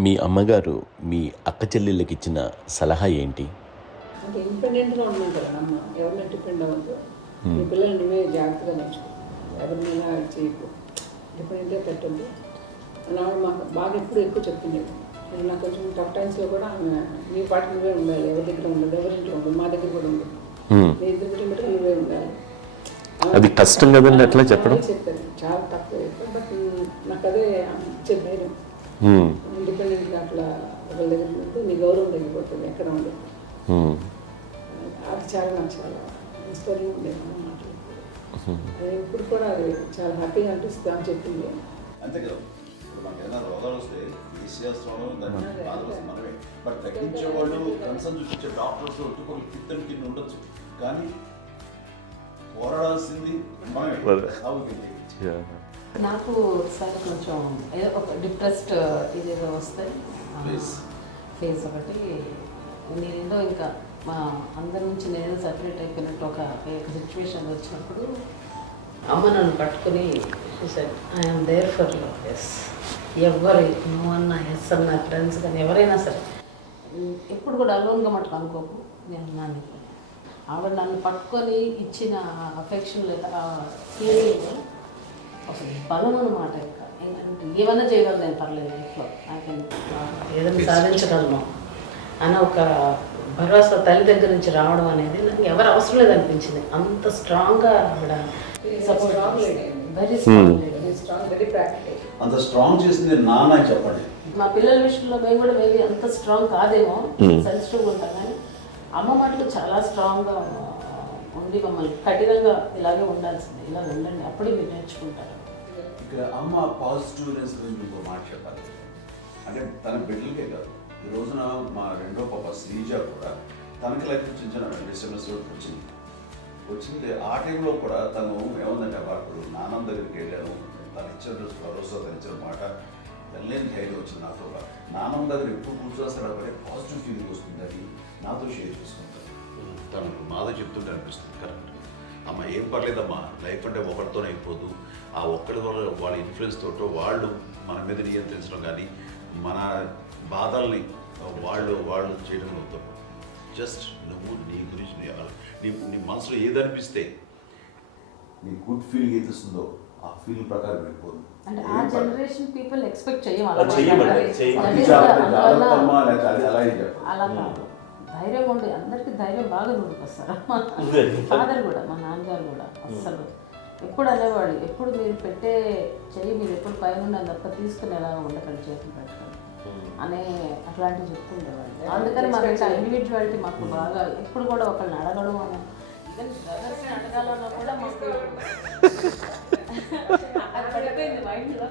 మీ అమ్మగారు మీ అక్క చెల్లెళ్ళకి ఇచ్చిన సలహా ఏంటి? అంటే ఇండిపెండెంట్గా ఉండమంటారు అమ్మ, ఎవరిని డిపెండ్ అవ్వద్దు. నీ పిల్లలు నువ్వే జాగ్రత్తగా నేర్చుకో, ఎవరినైనా చేయకు, డిపెండెంట్గా పెట్టద్దు అని ఆవిడ మాకు బాగా ఎక్కువ చెప్తుండేది. నేను నాకు కొంచెం టఫ్ టైమ్స్లో కూడా ఆమె నీ పాటు నువ్వే ఉండాలి, ఎవరి దగ్గర ఉండదు, ఎవరింట్లో ఉండదు, మా దగ్గర కూడా ఉండదు, నీ ఇద్దరు పుట్టినట్టుగా నువ్వే ఉండాలి. అది కష్టం కదండి అట్లా చెప్పడం. చెప్పారు చాలా తక్కువ చెప్పారు, బట్ నాకు అదే ఇచ్చే ధైర్యం. ఇండిపెండెంట్గా అట్లా ఒకరి దగ్గర ఉంటే నీ గౌరవం తగ్గిపోతుంది, ఎక్కడ ఉండదు. అది చాలా నాకు చాలా ఇన్స్పైరింగ్ ఉండేది మాట్లాడుతుంది. ఇప్పుడు కూడా అది చాలా హ్యాపీగా అనిపిస్తుంది అని చెప్పింది. అంతే కదా, ఇప్పుడు మనకి ఏదైనా రోగాలు వస్తే చేస్తాము దాన్ని బాధపడుతుంది మనమే. బట్ తగ్గించేవాళ్ళు కన్సర్న్ చూపించే డాక్టర్స్ ఒట్టుకోవాలి కింద కింద ఉండొచ్చు, కానీ పోరాడాల్సింది మనమే. నాకు సార్ కొంచెం ఏదో ఒక డిప్రెస్డ్ ఇదేదో వస్తే ఫేజ్ ఒకటి నేనేదో ఇంకా మా అందరి నుంచి నేనేదో సపరేట్ అయిపోయినట్టు ఒక సిచ్యువేషన్ వచ్చినప్పుడు అమ్మ నన్ను పట్టుకుని చూసాను, I'm there for you. Yes, ఎవరు నువ్వు అన్నా ఎస్ అన్న ఫ్రెండ్స్ కానీ ఎవరైనా సరే ఎప్పుడు కూడా అలోన్గా మటుకు అనుకోకు, నేను నాన్న ఆవిడ నన్ను పట్టుకొని ఇచ్చిన అఫెక్షన్ లేదా ఫీలింగ్ అసలు బలం అన్నమాట. ఇంకా ఏంటంటే ఏమన్నా చేయగలను, నేను పర్లేదు లైఫ్లో ఏదైనా సాధించగలను అని ఒక భరోసా తల్లి దగ్గర నుంచి రావడం అనేది నాకు ఎవరు అవసరం లేదనిపించింది. అంత స్ట్రాంగ్గా ఆవిడ support, very strong, very practical. అంత స్ట్రాంగ్ చేసింది నాన్న చెప్పండి. మా పిల్లల విషయంలో మేము కూడా మేబీ అంత స్ట్రాంగ్ కాదేమో, సెన్సిటివ్గా ఉంటాం, కానీ అమ్మ మాటలు చాలా స్ట్రాంగ్గా ఉండి మమ్మల్ని కఠినంగా ఇలాగే ఉండాల్సింది, ఇలా ఉండండి అప్పుడే మీరు నేర్చుకుంటారు. ఇక్కడ అమ్మ పాజిటివ్నెస్ గురించి ఇంకో మాట చెప్పాలి. అంటే తన బిడ్డలకే కాదు, ఈ రోజున మా రెండో పాప శ్రీజ కూడా తనకి లైఫ్ చిన్న డిస్టర్బెన్స్ వచ్చింది. ఆ టైంలో కూడా తను ఏముందంటే అప్పుడు నాన్న దగ్గరికి వెళ్ళాను, తను ఇచ్చిన భరోసా, తను ఇచ్చిన మాట వెళ్ళలేని ధైర్యం వచ్చింది నాతో. నాన్నమ్మ దగ్గర ఎప్పుడు కూర్చొస్తాడు అప్పుడే పాజిటివ్ ఫీలింగ్ వస్తుంది, అది నాతో షేర్ చేసుకుంటాను. తనకు మాతో చెప్తుంటే అనిపిస్తుంది కరెక్ట్, అమ్మ ఏం పర్లేదమ్మా, లైఫ్ అంటే ఒకటితోనే అయిపోదు, ఆ ఒక్కడి వల్ల వాళ్ళ ఇన్ఫ్లుయెన్స్ తోటో వాళ్ళు మన మీద నియంత్రించడం కానీ మన బాధల్ని వాళ్ళు చేయడం అవుతాం. జస్ట్ నువ్వు నీ గురించి నీ మనసులో ఏదనిపిస్తే నీ గుడ్ ఫీలింగ్ ఏది వస్తుందో ఆ ఫీలింగ్ ప్రకారం వెళ్ళిపోదు. అంటే ఆ జనరేషన్ పీపుల్ ఎక్స్పెక్ట్ అలా కాదు, ధైర్యం ఉండి అందరికీ ధైర్యం బాగా నూరుకొస్తారు. ఫాదర్ కూడా, మా నాన్నగారు కూడా అస్సలు ఎప్పుడు అనేవాడు, ఎప్పుడు మీరు పెట్టే చెయ్యి మీరు ఎప్పుడు పైన తప్ప తీసుకుని ఎలా ఉండకండి, చేతులు పెట్టుకొని అనే అట్లాంటివి చెప్తుండేవాళ్ళు. అందుకని మాకు ఇంకా ఇండివిజువాలిటీ మాకు బాగా ఎప్పుడు కూడా ఒకళ్ళని అడగడం అని, ఈవెన్ బ్రదర్స్ని అడగాలన్నా కూడా మాకు అది పడిపోయింది మైండ్లో.